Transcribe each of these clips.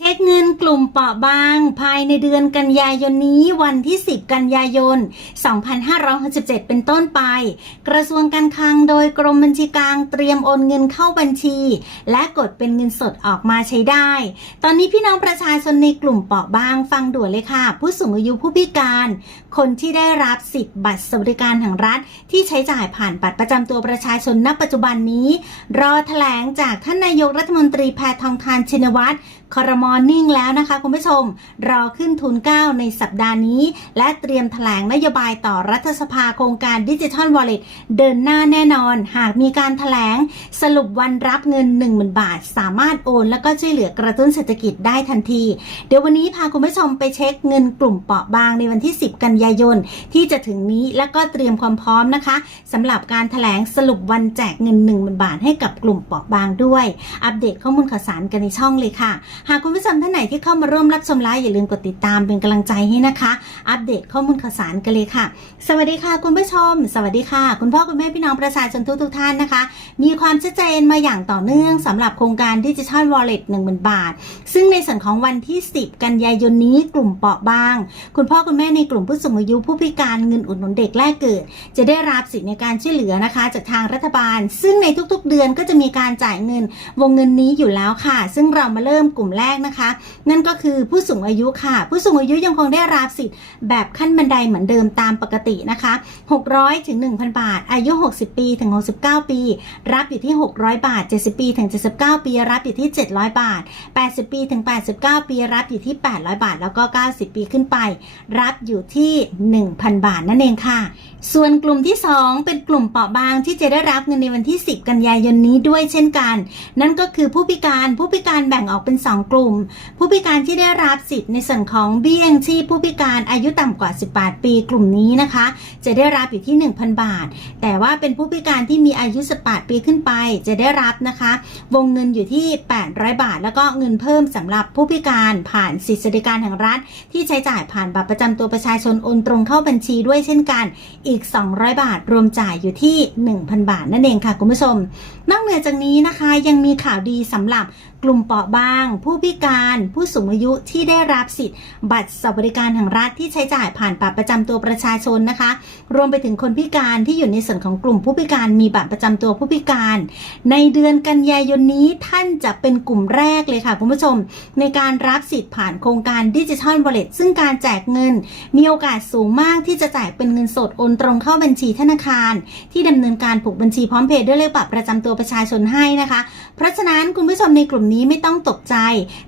เช็คเงินกลุ่มเปราะบาง ภายในเดือนกันยายนนี้วันที่ 10 กันยายน 2567 เป็นต้นไป กระทรวงการคลังโดยกรมบัญชีกลางเตรียมโอนเงินเข้าบัญชี และกดเป็นเงินสดออกมาใช้ได้ ตอนนี้พี่น้องประชาชนในกลุ่มเปราะบางฟังด่วนเลยค่ะ ผู้สูงอายุผู้พิการ คนที่ได้รับสิทธิ์บัตรสวัสดิการแห่งรัฐ ที่ใช้จ่ายผ่านบัตรประจำตัวประชาชนณปัจจุบันนี้ รอแถลงจากท่านนายกรัฐมนตรีแพทองทานชินวัตรครมอนนิ่งแล้วนะคะคุณผู้ชม รอขึ้นทุน 9 ในสัปดาห์นี้ และเตรียมแถลงนโยบายต่อรัฐสภาโครงการดิจิทัลวอลเล็ตเดินหน้าแน่นอน หากมีการแถลงสรุปวันรับเงิน 10,000 บาท สามารถโอน แล้วก็ช่วยเหลือกระตุ้นเศรษฐกิจได้ทันที เดี๋ยววันนี้พาคุณผู้ชมไปเช็คเงินกลุ่มเปราะบางในวันที่ 10 กันยายน ที่จะถึงนี้แล้วก็เตรียมความพร้อมนะคะสำหรับการแถลงสรุปวันแจกเงิน10,000 บาทให้กับกลุ่มเปราะบางด้วย อัปเดตข้อมูลข่าวสารกันในช่องเลยค่ะ หากคุณผู้ชมท่านไหนที่เข้ามาร่วมรับชมไลฟ์อย่าลืมกดติดตามเป็นกำลังใจให้นะคะ อัปเดตข้อมูลข่าวสารกันเลยค่ะ สวัสดีค่ะ คุณผู้ชม สวัสดีค่ะ คุณพ่อคุณแม่พี่น้องประชาชนทุกทุกท่านนะคะ มีความชัดเจนมาอย่างต่อเนื่องสำหรับโครงการดิจิทัลวอลเล็ต10,000บาท ซึ่งในส่วนของวันที่ 10 กันยายนนี้กลุ่มเปราะบาง คุณพ่อคุณแม่ในกลุ่มผู้สูงอายุผู้พิการเงินอุดหนุนเด็กแรกเกิด จะได้รับสิทธิในการช่วยเหลือนะคะ จากทางรัฐบาล ซึ่งในทุกๆ เดือนก็จะมีการจ่ายเงิน วงเงินนี้อยู่แล้วค่ะ ซึ่งเรามาเริ่มกลุ่มแรกนะคะ นั่นก็คือผู้สูงอายุค่ะ ผู้สูงอายุยังคงได้รับสิทธิ์แบบขั้นบันไดเหมือนเดิมตามปกตินะคะ 600ถึง1,000 บาท อายุ 60 ปีถึง 69 ปี รับอยู่ที่ 600 บาท 70 ปีถึง 79 ปี รับอยู่ที่ 700 บาท 80 ปีถึง 89 ปี รับอยู่ที่ 800 บาท แล้วก็ 90 ปีขึ้นไป รับอยู่ที่ 1,000 บาทนั่นเองค่ะ ส่วนกลุ่มที่ 2 เป็นกลุ่มเปราะบางที่จะได้รับเงินในวันที่ 10 กันยายนนี้ด้วยเช่นกัน นั่นก็คือผู้พิการผู้พิการแบ่งออกเป็น 2 กลุ่มผู้พิการที่ได้รับสิทธิ์ในส่วนของเบี้ยงชีพผู้พิการอายุต่ำกว่า 18 ปีกลุ่มนี้นะคะ จะได้รับอยู่ที่ 1,000 บาท แต่ว่าเป็นผู้พิการที่มีอายุ 18 ปีขึ้นไป จะได้รับนะคะ วงเงินอยู่ที่ 800 บาท แล้วก็เงินเพิ่มสำหรับผู้พิการผ่านสิทธิสวัสดิการแห่งรัฐ ที่ใช้จ่ายผ่านบัตรประจำตัวประชาชนโอนตรงเข้าบัญชีด้วยเช่นกันอีก 200 บาท รวมจ่ายอยู่ที่ 1,000 บาทนั่นเองค่ะคุณผู้ชม นอกเหนือจากนี้นะคะยังมีข่าวดีสำหรับกลุ่มเปราะบาง ผู้พิการผู้สูงอายุที่ได้รับสิทธิ์ บัตรสวัสดิการแห่งรัฐที่ใช้จ่ายผ่านบัตรประจำตัวประชาชนนะคะ รวมไปถึงคนพิการที่อยู่ในส่วนของกลุ่มผู้พิการมีบัตรประจำตัวผู้พิการ ในเดือนกันยายนนี้ท่านจะเป็นกลุ่มแรกเลยค่ะคุณผู้ชม ในการรับสิทธิ์ผ่านโครงการดิจิทัลวอลเลตซึ่งการแจกเงิน มีโอกาสสูงมากที่จะแจกเป็นเงินสดโอนตรงเข้าบัญชีธนาคาร ที่ดำเนินการผูกบัญชีพร้อมเพย์ด้วยเลขบัตรประจำตัวประชาชนให้นะคะ เพราะฉะนั้นคุณผู้ชมในกลุ่มนี้ไม่ต้องตกใจ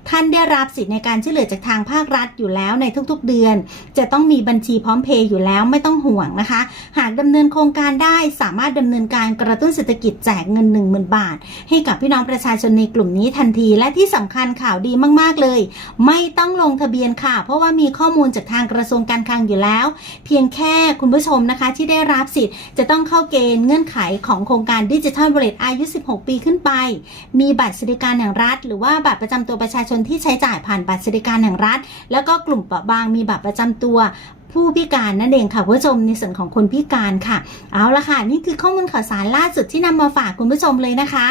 ท่านได้รับสิทธิ์ในการช่วยเหลือจากทางภาครัฐอยู่แล้วในทุกๆเดือน จะต้องมีบัญชีพร้อมเพย์อยู่แล้วไม่ต้องห่วงนะคะ หากดำเนินโครงการได้สามารถดำเนินการกระตุ้นเศรษฐกิจแจกเงิน 10,000 บาท ให้กับพี่น้องประชาชนในกลุ่มนี้ทันที และที่สำคัญข่าวดีมากๆเลย ไม่ต้องลงทะเบียนค่ะ เพราะว่ามีข้อมูลจากทางกระทรวงการคลังอยู่แล้ว เพียงแค่คุณผู้ชมนะคะที่ได้รับสิทธิ์จะต้องเข้าเกณฑ์เงื่อนไขของโครงการดิจิทัลวอลเล็ตอายุ 16 ปีขึ้นไป มีบัตรสวัสดิการแห่งรัฐหรือว่าบัตรประจำตัวประชาชนที่ใช้จ่ายผ่านบัตรสวัสดิการแห่งรัฐ แล้วก็กลุ่มเปราะบางมีบัตรประจำตัวผู้พิการนั่นเองค่ะคุณผู้ชมในส่วนของคนพิการค่ะ เอาละค่ะ นี่คือข้อมูลข่าวสารล่าสุดที่นำมาฝากคุณผู้ชมเลยนะคะ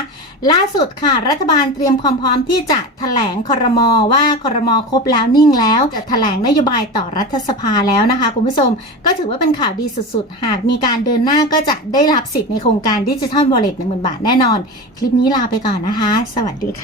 ล่าสุดค่ะ รัฐบาลเตรียมความพร้อมที่จะแถลงครมว่าครมครบแล้วนิ่งแล้ว จะแถลงนโยบายต่อรัฐสภาแล้วนะคะ คุณผู้ชมก็ถือว่าเป็นข่าวดีสุดๆ หากมีการเดินหน้าก็จะได้รับสิทธิ์ในโครงการดิจิทัลวอลเล็ตหนึ่งหมื่นบาทแน่นอน คลิปนี้ลาไปก่อนนะคะ สวัสดีค่ะ